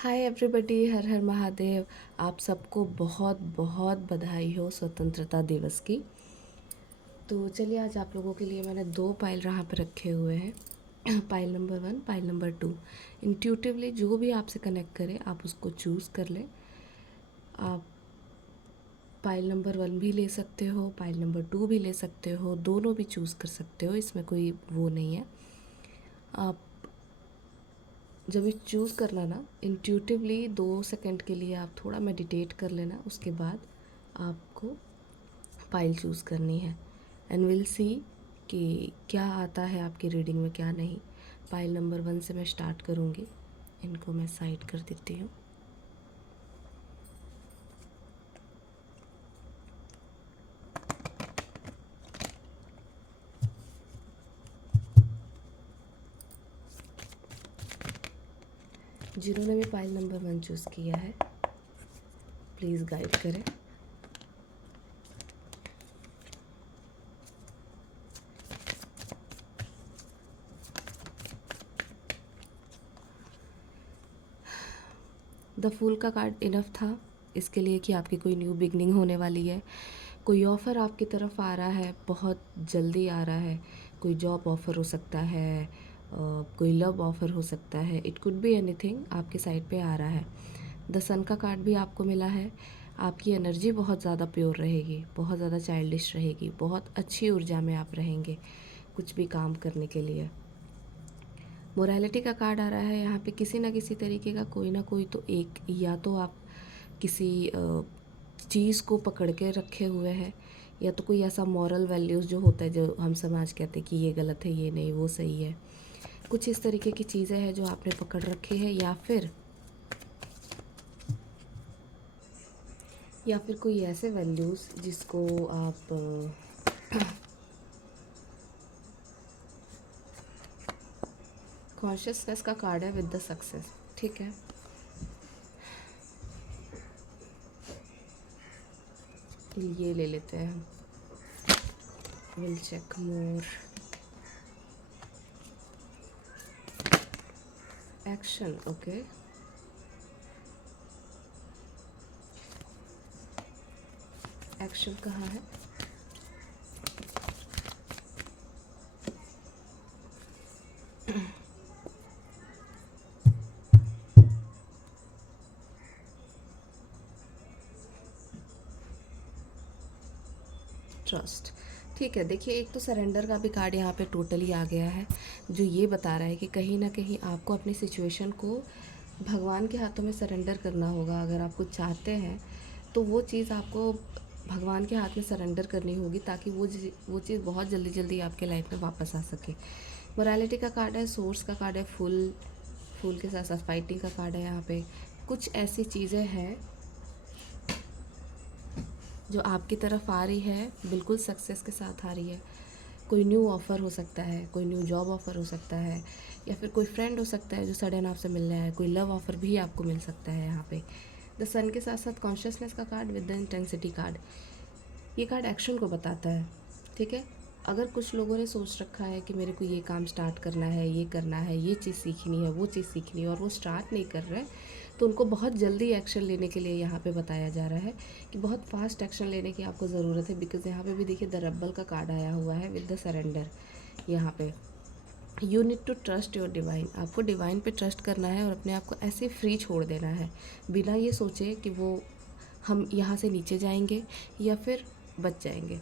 Hi everybody, हर हर महादेव। आप सबको बहुत बहुत बधाई हो स्वतंत्रता दिवस की। तो चलिए, आज आप लोगों के लिए मैंने दो पाइल यहाँ पे रखे हुए हैं। Pile number 1, pile number 2। Intuitively जो भी आपसे कनेक्ट करे आप उसको चूज़ कर लें। आप पाइल नंबर 1 भी ले सकते हो, पाइल नंबर 2 भी ले सकते हो, दोनों भी चूज़ कर सकते हो, इसमें कोई वो नहीं है। आप जब भी चूज़ करना ना, इंट्यूटिवली 2 सेकंड के लिए आप थोड़ा मेडिटेट कर लेना, उसके बाद आपको पाइल चूज़ करनी है एंड विल सी कि क्या आता है आपकी रीडिंग में, क्या नहीं। पाइल नंबर 1 से मैं स्टार्ट करूँगी। इनको मैं साइड कर देती हूँ। जिन्होंने भी पाइल नंबर 1 चूज़ किया है प्लीज़ गाइड करें। द फूल का कार्ड इनफ था इसके लिए कि आपकी कोई न्यू बिगनिंग होने वाली है। कोई ऑफ़र आपकी तरफ आ रहा है, बहुत जल्दी आ रहा है। कोई जॉब ऑफ़र हो सकता है, कोई लव ऑफ़र हो सकता है, इट कुड बी एनीथिंग आपके साइड पे आ रहा है। द सन का कार्ड भी आपको मिला है। आपकी एनर्जी बहुत ज़्यादा प्योर रहेगी, बहुत ज़्यादा चाइल्डिश रहेगी, बहुत अच्छी ऊर्जा में आप रहेंगे कुछ भी काम करने के लिए। मोरालिटी का कार्ड आ रहा है यहाँ पे। किसी ना किसी तरीके का कोई ना कोई तो एक, या तो आप किसी चीज़ को पकड़ के रखे हुए हैं, या तो कोई ऐसा मॉरल वैल्यूज़ जो होता है, जो हम समाज कहते हैं कि ये गलत है, ये नहीं, वो सही है। कुछ इस तरीके की चीज़ें हैं जो आपने पकड़ रखी है, या फिर कोई ऐसे वैल्यूज़ जिसको आप कॉन्शियसनेस का कार्ड है विद द सक्सेस। ठीक है, ये ले लेते हैं हम। Will check more action. Okay, action कहाँ है? ट्रस्ट। ठीक है, देखिए, एक तो सरेंडर का भी कार्ड यहाँ पे टोटली आ गया है, जो ये बता रहा है कि कहीं ना कहीं आपको अपनी सिचुएशन को भगवान के हाथों में सरेंडर करना होगा। अगर आप कुछ चाहते हैं तो वो चीज़ आपको भगवान के हाथ में सरेंडर करनी होगी, ताकि वो चीज़ बहुत जल्दी जल्दी आपके लाइफ में वापस आ सके। मोरालिटी का कार्ड है, सोर्स का कार्ड है, फुल फूल के साथ साथ फाइटिंग का कार्ड है। यहाँ पे कुछ ऐसी चीज़ें हैं जो आपकी तरफ आ रही है, बिल्कुल सक्सेस के साथ आ रही है। कोई न्यू ऑफ़र हो सकता है, कोई न्यू जॉब ऑफ़र हो सकता है, या फिर कोई फ्रेंड हो सकता है जो सडन आपसे मिलने आए। कोई लव ऑफ़र भी आपको मिल सकता है यहाँ पे। द सन के साथ साथ कॉन्शियसनेस का card with the intensity card. ये कार्ड एक्शन को बताता है। ठीक है, अगर कुछ लोगों ने सोच रखा है कि मेरे को ये काम स्टार्ट करना है, ये करना है, ये चीज़ सीखनी है, वो चीज़ सीखनी है, और वो स्टार्ट नहीं कर रहे हैं, तो उनको बहुत जल्दी एक्शन लेने के लिए यहाँ पे बताया जा रहा है कि बहुत फास्ट एक्शन लेने की आपको ज़रूरत है। बिकॉज यहाँ पे भी देखिए द रब्बल का कार्ड आया हुआ है विद द सरेंडर। यहाँ पे you need to trust your divine. आपको डिवाइन पे ट्रस्ट करना है और अपने आप को ऐसे फ्री छोड़ देना है, बिना ये सोचे कि वो हम यहाँ से नीचे जाएंगे या फिर बच जाएंगे।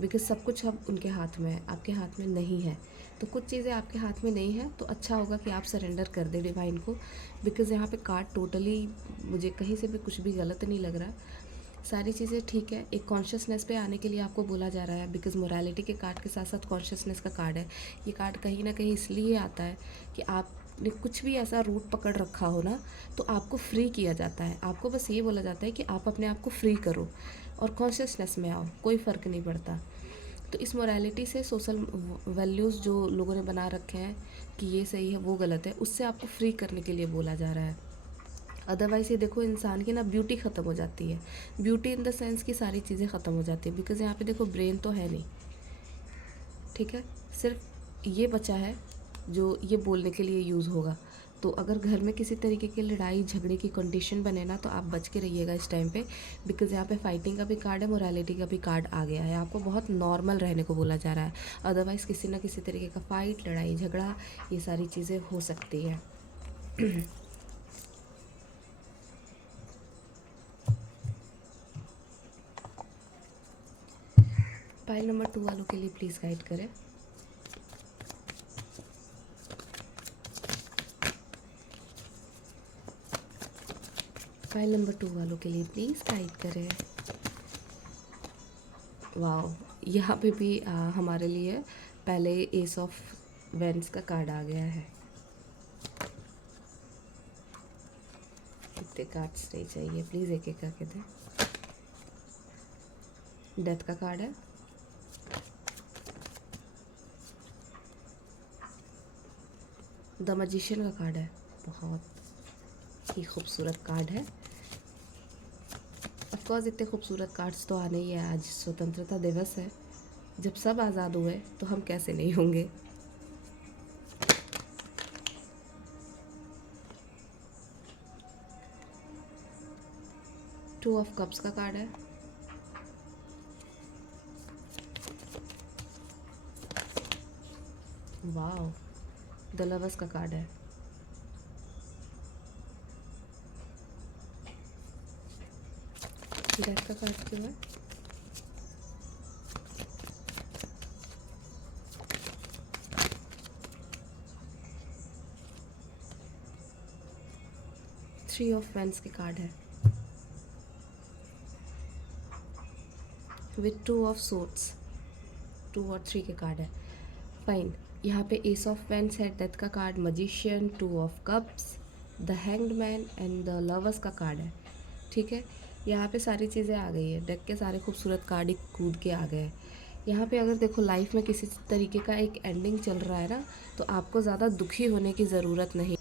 बिकॉज सब कुछ अब उनके हाथ में है, आपके हाथ में नहीं है। तो कुछ चीज़ें आपके हाथ में नहीं है, तो अच्छा होगा कि आप सरेंडर कर दें डिवाइन को। बिकॉज यहाँ पे कार्ड टोटली, मुझे कहीं से भी कुछ भी गलत नहीं लग रहा। सारी चीज़ें ठीक है। एक कॉन्शियसनेस पे आने के लिए आपको बोला जा रहा है, बिकॉज मोरालिटी के कार्ड के साथ साथ कॉन्शियसनेस का कार्ड है। ये कार्ड कहीं ना कहीं इसलिए आता है कि आपने कुछ भी ऐसा रूट पकड़ रखा हो ना, तो आपको फ्री किया जाता है। आपको बस ये बोला जाता है कि आप अपने आप को फ्री करो और कॉन्शियसनेस में आओ, कोई फ़र्क नहीं पड़ता। तो इस मोरालिटी से सोशल वैल्यूज़ जो लोगों ने बना रखे हैं कि ये सही है वो गलत है, उससे आपको फ्री करने के लिए बोला जा रहा है। अदरवाइज़ ये देखो, इंसान की ना ब्यूटी ख़त्म हो जाती है। ब्यूटी इन द सेंस की सारी चीज़ें ख़त्म हो जाती है। बिकॉज़ यहाँ पे देखो, ब्रेन तो है नहीं, ठीक है, सिर्फ ये बचा है जो ये बोलने के लिए यूज़ होगा। तो अगर घर में किसी तरीके की लड़ाई झगड़े की कंडीशन बने ना, तो आप बच के रहिएगा इस टाइम पे, बिकॉज़ यहाँ पे फाइटिंग का भी कार्ड है, मोरालिटी का भी कार्ड आ गया है। आपको बहुत नॉर्मल रहने को बोला जा रहा है, अदरवाइज़ किसी ना किसी तरीके का फाइट, लड़ाई झगड़ा, ये सारी चीज़ें हो सकती है। पाइल नंबर 2 वालों के लिए प्लीज़ गाइड करें। पाइल नंबर 2 वालों के लिए प्लीज़ गाइड करें। वाओ, यहाँ पे भी हमारे लिए पहले एस ऑफ वेंस का कार्ड आ गया है। कितने कार्ड्स नहीं चाहिए, प्लीज़ एक एक करके दें। डेथ का कार्ड है, द मैजिशियन का कार्ड है, बहुत ही खूबसूरत कार्ड है। ऑफकोर्स इतने खूबसूरत कार्ड्स तो आने ही है, आज स्वतंत्रता दिवस है, जब सब आज़ाद हुए तो हम कैसे नहीं होंगे। टू ऑफ कप्स का कार्ड है, वाओ, द लवर्स का कार्ड है, डेथ का कार्ड क्यों है, थ्री ऑफ वेंस के कार्ड है, विथ टू ऑफ सोर्ड्स, 2 और 3 के कार्ड है। फाइन, यहाँ पे एस ऑफ वेंस है, डेथ का card, magician, 2 of cups, the hanged man and the lovers का कार्ड है। ठीक है, यहाँ पे सारी चीज़ें आ गई है, डेक के सारे खूबसूरत कार्ड ही कूद के आ गए हैं। यहाँ पे अगर देखो लाइफ में किसी तरीके का एक एंडिंग चल रहा है ना, तो आपको ज़्यादा दुखी होने की ज़रूरत नहीं,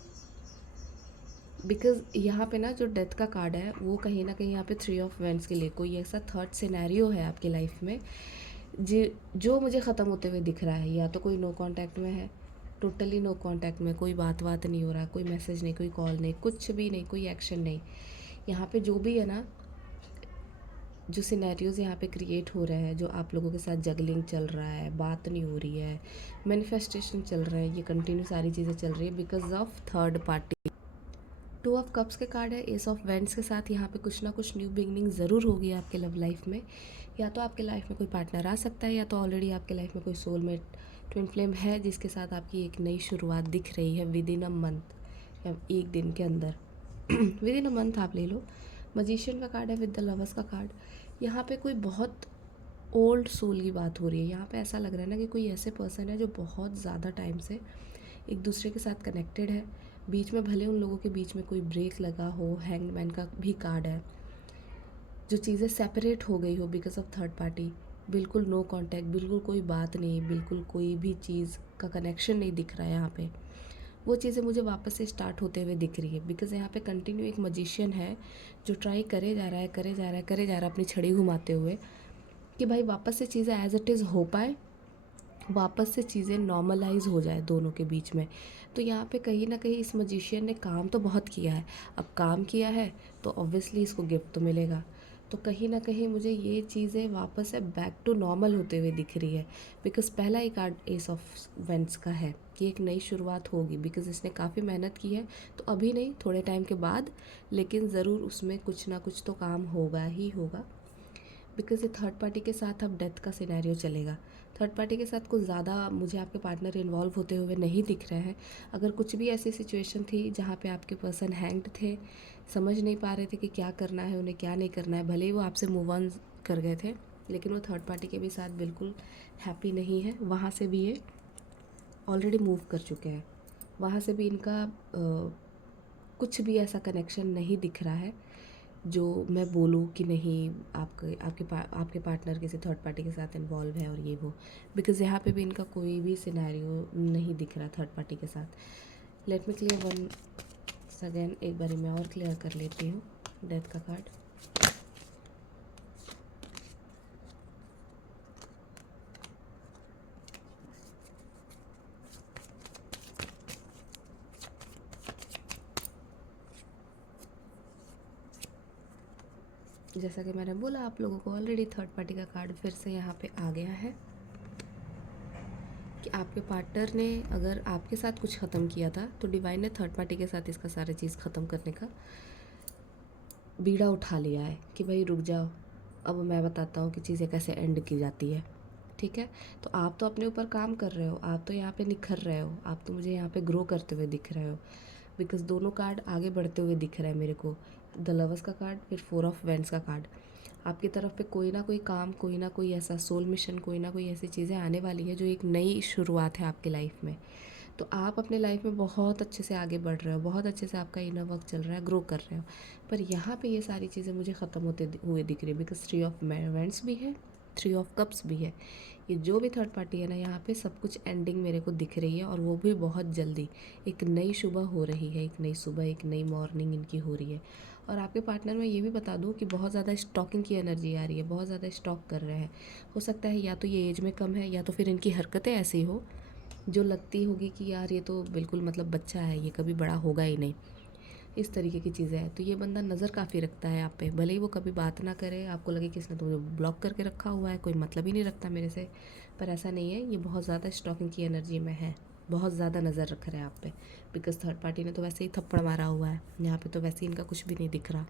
बिकॉज़ यहाँ पे ना जो डेथ का कार्ड है वो कहीं ना कहीं यहाँ पे थ्री ऑफ वेंस के लिए कोई ऐसा थर्ड सिनेरियो है आपकी लाइफ में जी, जो मुझे ख़त्म होते हुए दिख रहा है। या तो कोई नो कांटेक्ट में है, टोटली नो कांटेक्ट में, कोई बात नहीं हो रहा, कोई मैसेज नहीं, कोई कॉल नहीं, कुछ भी नहीं, कोई एक्शन नहीं। यहाँ पे जो भी है ना, जो सिनेरियोज़ यहाँ पे क्रिएट हो रहे हैं, जो आप लोगों के साथ जगलिंग चल रहा है, बात नहीं हो रही है, मैनिफेस्टेशन चल रहा है, ये कंटिन्यू सारी चीज़ें चल रही है because of third party. Two of cups के कार्ड है, एस ऑफ वेंट्स के साथ यहाँ पे कुछ ना कुछ न्यू बिगनिंग ज़रूर होगी आपके लव लाइफ में। या तो आपके लाइफ में कोई पार्टनर आ सकता है, या तो ऑलरेडी आपके लाइफ में कोई सोलमेट ट्विन फ्लेम है जिसके साथ आपकी एक नई शुरुआत दिख रही है विद इन अ मंथ या एक दिन के अंदर। विद इन अ मंथ आप ले लो। मजिशियन का कार्ड है विद द लवर्स का कार्ड। यहाँ पे कोई बहुत ओल्ड सोल की बात हो रही है। यहाँ पे ऐसा लग रहा है ना कि कोई ऐसे पर्सन है जो बहुत ज़्यादा टाइम से एक दूसरे के साथ कनेक्टेड है, बीच में भले उन लोगों के बीच में कोई ब्रेक लगा हो, हैंगमैन का भी कार्ड है, जो चीज़ें सेपरेट हो गई हो बिकॉज ऑफ थर्ड पार्टी, बिल्कुल नो कांटेक्ट, बिल्कुल कोई बात नहीं, बिल्कुल कोई भी चीज़ का कनेक्शन नहीं दिख रहा है यहाँ पे, वो चीज़ें मुझे वापस से स्टार्ट होते हुए दिख रही है। बिकॉज यहाँ पे कंटिन्यू एक मजिशियन है जो ट्राई करे जा रहा है, करे जा रहा है, करे जा रहा है अपनी छड़ी घुमाते हुए कि भाई वापस से चीज़ें एज इट इज़ हो पाए, वापस से चीज़ें नॉर्मलाइज हो जाए दोनों के बीच में। तो यहाँ पे कहीं ना कहीं इस मजिशियन ने काम तो बहुत किया है, अब काम किया है तो ऑब्वियसली इसको गिफ्ट तो मिलेगा। तो कहीं ना कहीं मुझे ये चीज़ें वापस से बैक टू नॉर्मल होते हुए दिख रही है। बिकॉज पहला ही कार्ड एस ऑफ वेंट्स का है कि एक नई शुरुआत होगी, बिकॉज इसने काफ़ी मेहनत की है, तो अभी नहीं, थोड़े टाइम के बाद, लेकिन ज़रूर उसमें कुछ ना कुछ तो काम होगा ही होगा। बिकॉज ये थर्ड पार्टी के साथ अब डेथ का सिनेरियो चलेगा। थर्ड पार्टी के साथ कुछ ज़्यादा मुझे आपके पार्टनर इन्वॉल्व होते हुए नहीं दिख रहे हैं। अगर कुछ भी ऐसी सिचुएशन थी जहाँ पे आपके पर्सन हैंग्ड थे, समझ नहीं पा रहे थे कि क्या करना है, उन्हें क्या नहीं करना है, भले ही वो आपसे मूव ऑन कर गए थे, लेकिन वो थर्ड पार्टी के भी साथ बिल्कुल हैप्पी नहीं है, वहाँ से भी ये ऑलरेडी मूव कर चुके हैं, वहाँ से भी इनका कुछ भी ऐसा कनेक्शन नहीं दिख रहा है जो मैं बोलूँ कि नहीं आपके पार्टनर किसी थर्ड पार्टी के साथ इन्वॉल्व है और ये वो। बिकॉज़ यहाँ पे भी इनका कोई भी सिनेरियो नहीं दिख रहा थर्ड पार्टी के साथ। Let me clear one again, एक बारी मैं और क्लियर कर लेती हूँ डेथ का कार्ड। जैसा कि मैंने बोला आप लोगों को ऑलरेडी थर्ड पार्टी का कार्ड फिर से यहाँ पे आ गया है कि आपके पार्टनर ने अगर आपके साथ कुछ ख़त्म किया था तो डिवाइन ने थर्ड पार्टी के साथ इसका सारी चीज़ ख़त्म करने का बीड़ा उठा लिया है कि भाई रुक जाओ, अब मैं बताता हूँ कि चीज़ें कैसे एंड की जाती है। ठीक है, तो आप तो अपने ऊपर काम कर रहे हो, आप तो यहाँ पे निखर रहे हो, आप तो मुझे यहाँ पे ग्रो करते हुए दिख रहे हो, बिकॉज दोनों कार्ड आगे बढ़ते हुए दिख रहा है मेरे को। द लवर्स का कार्ड, फिर 4 ऑफ वेंड्स का कार्ड। आपकी तरफ पे कोई ना कोई काम, कोई ना कोई ऐसा सोल मिशन, कोई ना कोई ऐसी चीज़ें आने वाली है जो एक नई शुरुआत है आपकी लाइफ में। तो आप अपने लाइफ में बहुत अच्छे से आगे बढ़ रहे हो, बहुत अच्छे से आपका इनर वर्क चल रहा है, ग्रो कर रहे हो। पर यहाँ पे ये सारी चीज़ें मुझे ख़त्म होते हुए दिख रही है, बिकॉज 3 ऑफ वेंड्स भी है, 3 ऑफ कप्स भी है। ये जो भी थर्ड पार्टी है ना, यहाँ पे सब कुछ एंडिंग मेरे को दिख रही है, और वो भी बहुत जल्दी। एक नई सुबह हो रही है, एक नई सुबह, एक नई मॉर्निंग इनकी हो रही है। और आपके पार्टनर में ये भी बता दूँ कि बहुत ज़्यादा स्टॉकिंग की एनर्जी आ रही है, बहुत ज़्यादा स्टॉक कर रहे हैं। हो सकता है या तो ये एज में कम है, या तो फिर इनकी हरकतें ऐसी हो जो लगती होगी कि यार ये तो बिल्कुल मतलब बच्चा है, ये कभी बड़ा होगा ही नहीं, इस तरीके की चीज़ें हैं। तो ये बंदा नज़र काफ़ी रखता है आप पे, भले ही वो कभी बात ना करे, आपको लगे कि इसने तो मुझे ब्लॉक करके रखा हुआ है, कोई मतलब ही नहीं रखता मेरे से, पर ऐसा नहीं है। ये बहुत ज़्यादा स्टॉकिंग की एनर्जी में है, बहुत ज़्यादा नज़र रख रहा है आप पे, बिकॉज थर्ड पार्टी ने तो वैसे ही थप्पड़ मारा हुआ है, यहाँ पे तो वैसे ही इनका कुछ भी नहीं दिख रहा।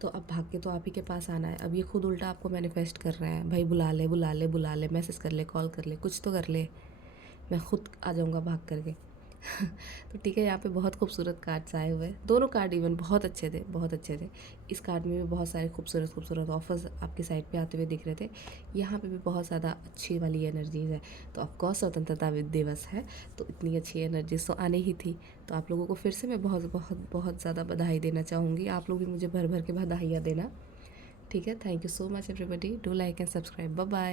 तो अब भाग के तो आप ही के पास आना है। अब ये खुद उल्टा आपको मैनिफेस्ट कर रहा है, भाई बुला ले बुला ले बुला ले, मैसेज कर ले, कॉल कर ले, कुछ तो कर ले, मैं खुद आ जाऊँगा भाग करके। तो ठीक है, यहाँ पे बहुत खूबसूरत कार्ड्स आए हुए हैं, दोनों कार्ड इवन बहुत अच्छे थे, बहुत अच्छे थे। इस कार्ड में भी बहुत सारे खूबसूरत खूबसूरत ऑफर्स आपकी साइड पे आते हुए दिख रहे थे। यहाँ पे भी बहुत ज़्यादा अच्छी वाली एनर्जीज़ है। तो ऑफकोर्स स्वतंत्रता दिवस है, तो इतनी अच्छी एनर्जीज तो आने ही थी। तो आप लोगों को फिर से मैं बहुत बहुत बहुत ज़्यादा बधाई देना चाहूँगी। आप लोग भी मुझे भर भर के बधाइयाँ देना। ठीक है, thank you so much everybody, do like and subscribe, bye bye.